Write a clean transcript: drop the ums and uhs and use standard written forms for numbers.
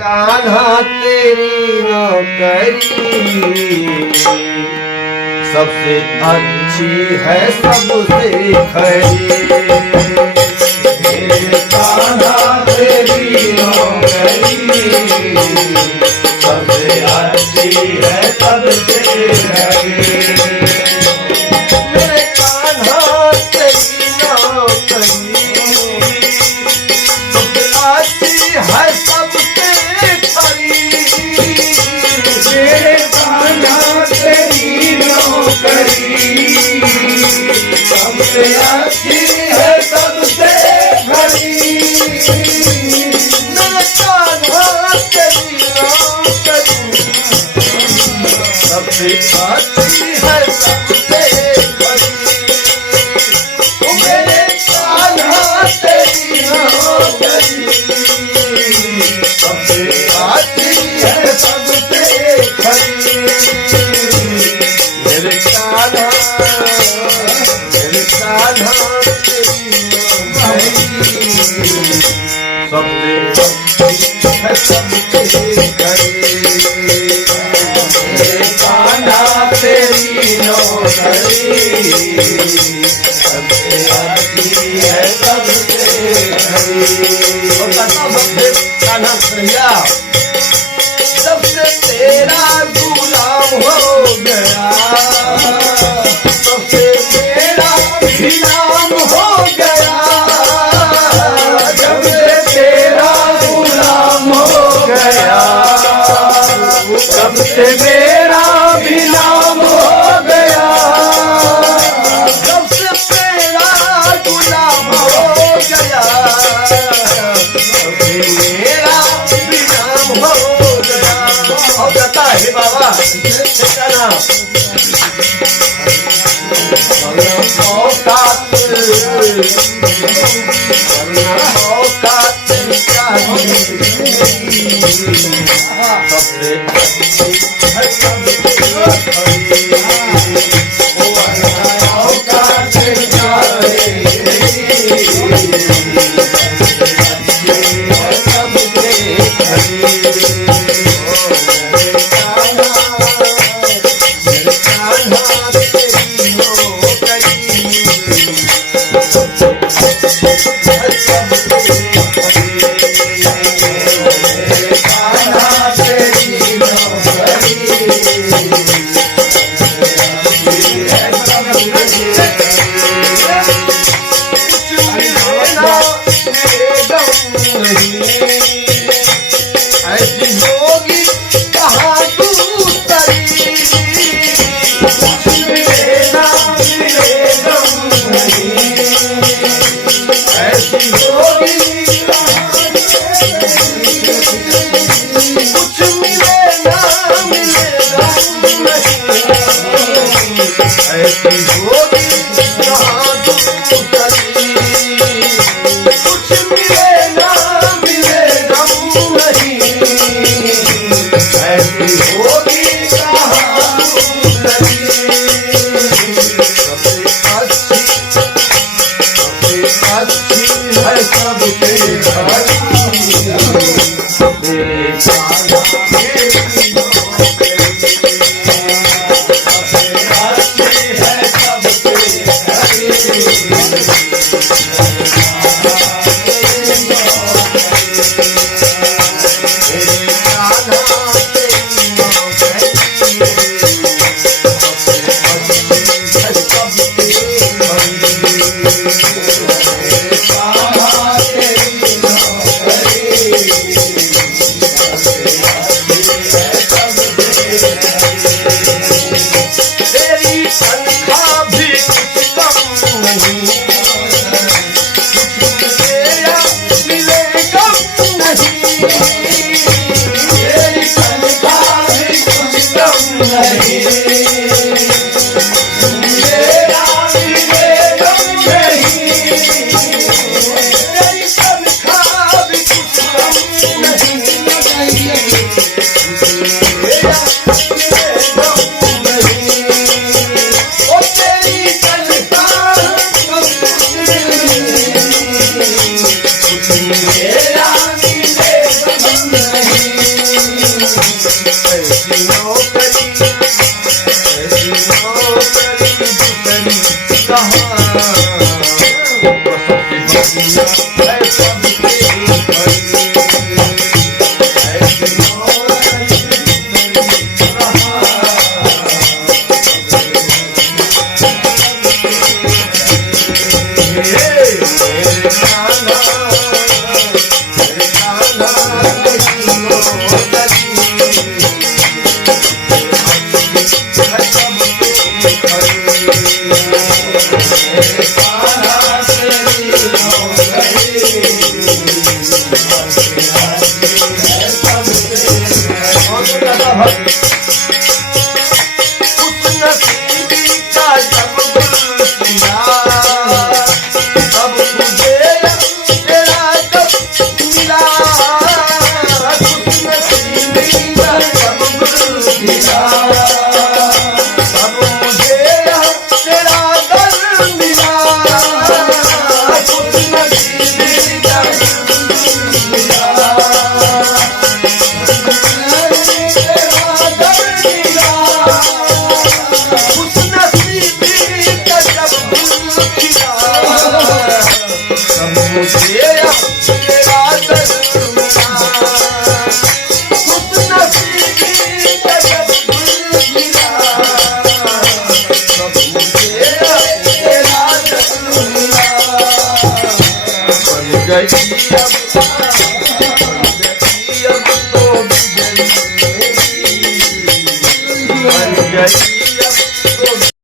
कान्हा तेरी नौकरी सबसे अच्छी है सबसे खरी। मेरे कान्हा तेरी नौकरी सबसे अच्छी है सबसे खरी। मेरे कान्हा तेरी नौकरी सबसे अच्छी है सबसे खरी। मेरे कान्हा तेरी नौकरी सबसे अच्छी है सबसे खरी। मेरे कान्हा तेरी नौकरी सबसे अच्छी है सबसे खरी। मेरे कान्हा तेरी नौकरी सबसे अच्छी है सबसे खरी। मेरे कान्हा तेरी नौकरी सबसे अच्छी है सबसे खरी। मेरे कान्हा तेरी नौकरी सबसे अच्छी है सबसे खरी। और कहता सबसे कान्हा भैया जब से तेरा गुलाम हो गया तब से मेरा भी नाम हो गया। जब से तेरा गुलाम हो गया तब से मेरा भी नाम हो गया। जब से तेरा गुलाम हो गया तब से मेरा भी नाम हो गया। और कहता है बाबा ठिकाना ऐसी होगी कहाँ दूसरी। ऐसी होगी कुछ मिले ना मिले नहीं। ऐसी होगी कहाँ दूसरी कुछ मिले ना मिले नहीं। ऐसी नौकरी दूसरी कहाँ गई